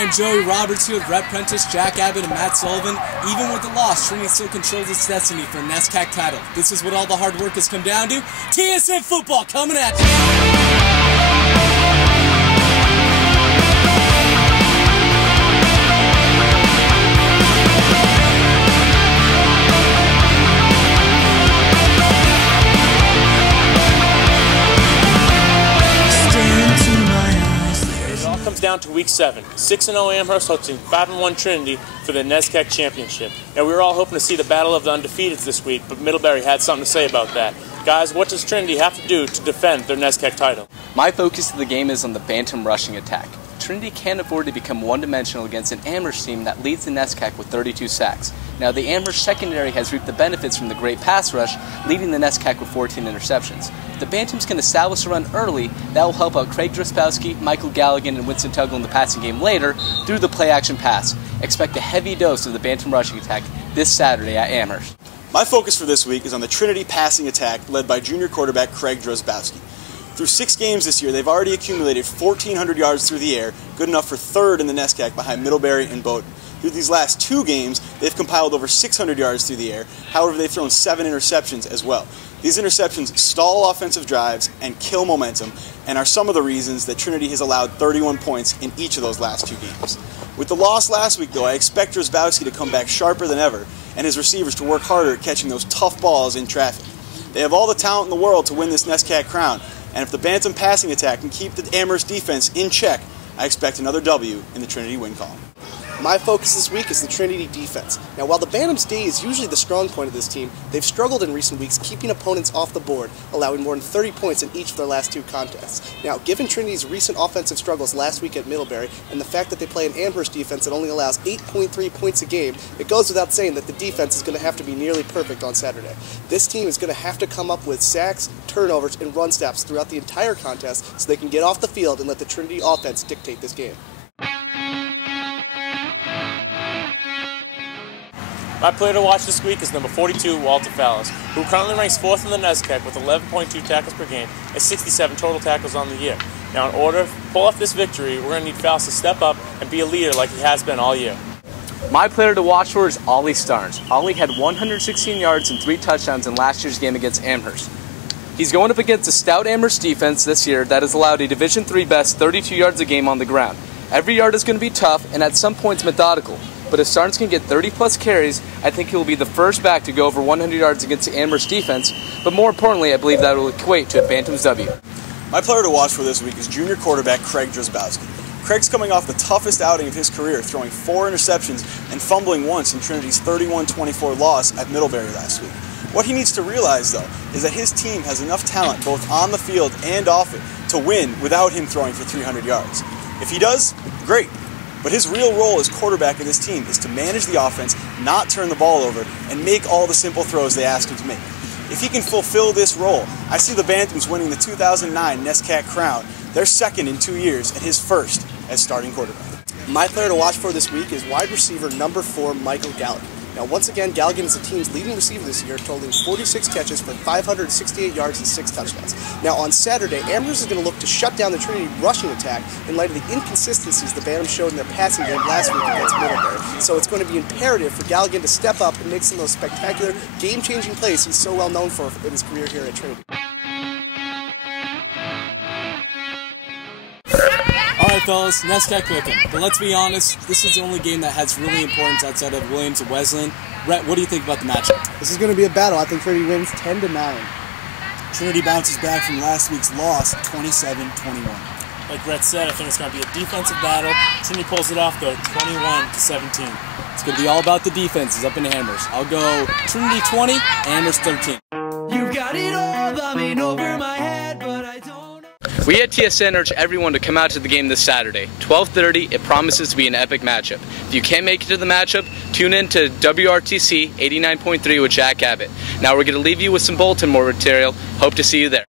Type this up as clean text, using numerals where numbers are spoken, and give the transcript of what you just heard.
I am Joey Roberts here with Brett Prentice, Jack Abbott, and Matt Sullivan. Even with the loss, Trinity still controls its destiny for a NESCAC title. This is what all the hard work has come down to. TSN football coming at you. Comes down to week 7. 6-0 Amherst hosting 5-1 Trinity for the NESCAC Championship. Now, we were all hoping to see the battle of the undefeateds this week, but Middlebury had something to say about that. Guys, what does Trinity have to do to defend their NESCAC title? My focus of the game is on the Bantam rushing attack. Trinity can't afford to become one-dimensional against an Amherst team that leads the NESCAC with 32 sacks. Now, the Amherst secondary has reaped the benefits from the great pass rush, leading the NESCAC with 14 interceptions. If the Bantams can establish a run early, that will help out Craig Drospowski, Michael Galligan, and Winston Tuggle in the passing game later through the play-action pass. Expect a heavy dose of the Bantam rushing attack this Saturday at Amherst. My focus for this week is on the Trinity passing attack led by junior quarterback Craig Drospowski. Through 6 games this year, they've already accumulated 1,400 yards through the air, good enough for 3rd in the NESCAC behind Middlebury and Bowdoin. Through these last 2 games, they've compiled over 600 yards through the air. However, they've thrown 7 interceptions as well. These interceptions stall offensive drives and kill momentum, and are some of the reasons that Trinity has allowed 31 points in each of those last 2 games. With the loss last week, though, I expect Drospowski to come back sharper than ever, and his receivers to work harder at catching those tough balls in traffic. They have all the talent in the world to win this NESCAC crown, and if the Bantam passing attack can keep the Amherst defense in check, I expect another W in the Trinity win column. My focus this week is the Trinity defense. Now, while the Bantams' D is usually the strong point of this team, they've struggled in recent weeks keeping opponents off the board, allowing more than 30 points in each of their last 2 contests. Now, given Trinity's recent offensive struggles last week at Middlebury, and the fact that they play an Amherst defense that only allows 8.3 points a game, it goes without saying that the defense is going to have to be nearly perfect on Saturday. This team is going to have to come up with sacks, turnovers, and run stops throughout the entire contest so they can get off the field and let the Trinity offense dictate this game. My player to watch this week is number 42, Walter Fallis, who currently ranks 4th in the NESCAC with 11.2 tackles per game and 67 total tackles on the year. Now, in order to pull off this victory, we're going to need Fallis to step up and be a leader like he has been all year. My player to watch for is Ollie Starnes. Ollie had 116 yards and 3 touchdowns in last year's game against Amherst. He's going up against a stout Amherst defense this year that has allowed a Division III best 32 yards a game on the ground. Every yard is going to be tough and at some points methodical. But if Starnes can get 30-plus carries, I think he'll be the first back to go over 100 yards against the Amherst defense. But more importantly, I believe that will equate to a Bantam's W. My player to watch for this week is junior quarterback Craig Drospowski. Craig's coming off the toughest outing of his career, throwing 4 interceptions and fumbling once in Trinity's 31-24 loss at Middlebury last week. What he needs to realize, though, is that his team has enough talent both on the field and off it to win without him throwing for 300 yards. If he does, great. But his real role as quarterback of this team is to manage the offense, not turn the ball over, and make all the simple throws they ask him to make. If he can fulfill this role, I see the Bantams winning the 2009 NESCAC crown, their 2nd in 2 years, and his 1st as starting quarterback. My player to watch for this week is wide receiver number 4, Michael Galligan. Now, once again, Galligan is the team's leading receiver this year, totaling 46 catches for 568 yards and 6 touchdowns. Now, on Saturday, Amherst is going to look to shut down the Trinity rushing attack in light of the inconsistencies the Bantams showed in their passing game last week against Middlebury. So it's going to be imperative for Galligan to step up and make some of those spectacular, game-changing plays he's so well known for in his career here at Trinity. Alright fellas, NESCAC picking. But let's be honest, this is the only game that has really importance outside of Williams and Wesleyan. Rhett, what do you think about the matchup? This is going to be a battle. I think Trinity wins 10-9. Trinity bounces back from last week's loss, 27-21. Like Rhett said, I think it's going to be a defensive battle. Trinity pulls it off, though, 21-17. It's going to be all about the defenses up in Amherst. I'll go Trinity 20, Amherst 13. You've got it all bumming over my head, but I don't. We at TSN urge everyone to come out to the game this Saturday. 12:30, it promises to be an epic matchup. If you can't make it to the matchup, tune in to WRTC 89.3 with Jack Abbott. Now we're going to leave you with some bulletin board material. Hope to see you there.